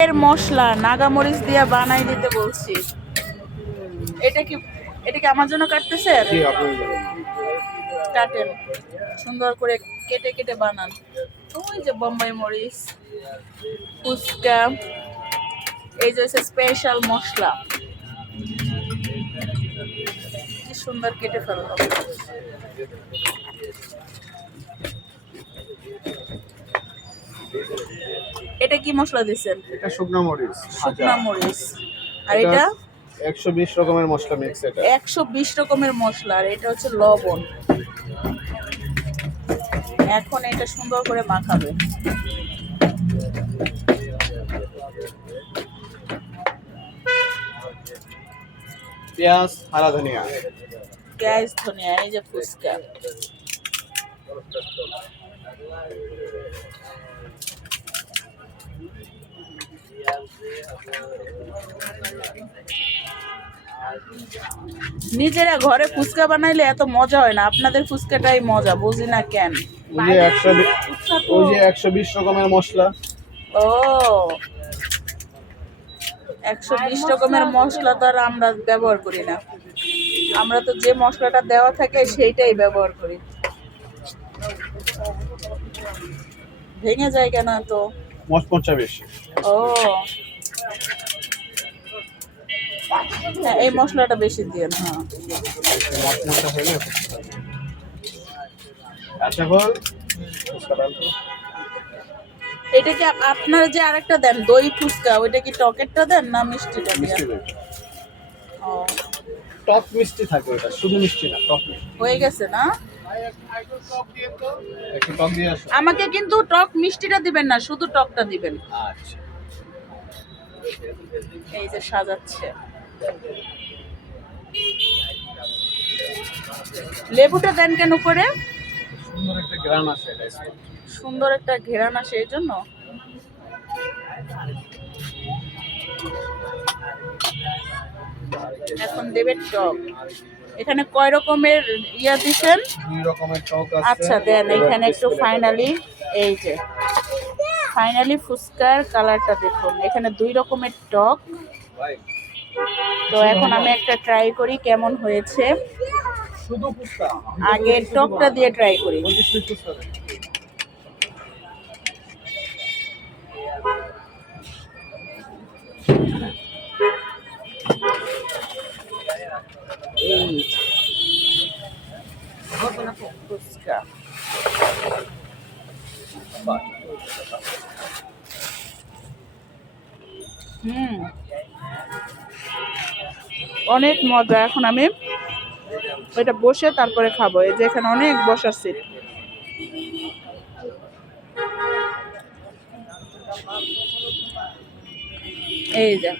এর মশলা নাগামরিচ দিয়ে বানাই দিতে বলছি। এটা কি এটা কি আমার জন্য কাটতেছে? কাটেন। সুন্দর করে কেটে কেটে বানান। ওই যে বোম্বাই মরিচ ফুচকা এই যে হচ্ছে স্পেশাল মশলা। কি সুন্দর কেটে ফেলল কি মশলা দিচ্ছেন এটা শুকনো মরিচ শুকনা মরিচ। আর এটা- এটা? একশো বিশ রকমের মশলা মিক্স এটা। একশো বিশ রকমের মশলা আর এটা হচ্ছে লবণ। এখন এটা সুন্দর করে মাখাবে। পেঁয়াজ হারা ধনিয়া। পেঁয়াজ ধনিয়া এই যে ফুচকা। নিজেরা ঘরে ফুচকা বানাইলে এত মজা হয় না। আপনাদের ফুচকাটাই মজা বুঝি না কেন? ওই যে একশো ওই যে একশো বিশ রকমের মশলা। ও। একশো বিশ রকমের মশলা তো আর আমরা ব্যবহার করি না। আমরা তো যে মশলাটা দেওয়া থাকে সেইটাই ব্যবহার করি। ভেঙে যায় কেন তো মশমচা বেশি। ও। হ্যাঁ এই মশলাটা বেশি দিয়ে হ্যাঁ আচ্ছা বল এটা কি আপ- আপনারা যে আরেকটা দেন দই ফুচকা ওইটা কি টকেরটা দেন না মিষ্টিটা ও। টক মিষ্টি থাকে ওটা শুধু মিষ্টি না টক হয়ে গেছে না? আমাকে কিন্তু টক মিষ্টিটা দিবেন না শুধু টকটা দিবেন। আচ্ছা। এই যে সাজাচ্ছে। লেবুটা দেন কেন করে সুন্দর একটা সুন্দর ঘেরান আসে এই জন্য। এখন দেবে টক। এখানে কয় রকমের ইয়া দিছেন? দুই রকমের টক আছে। আচ্ছা দেন এখানে একটু ফাইনালি এই যে। ফাইনালি ফুচকার কালারটা দেখুন। এখানে দুই রকমের টক। তো এখন আমি একটা ট্রাই করি কেমন হয়েছে। আগে টকটা দিয়ে ট্রাই করি। হুম। অনেক মজা। এখন আমি ওইটা বসে তারপরে খাব। এই যে এখানে অনেক বসার সিট এই যে।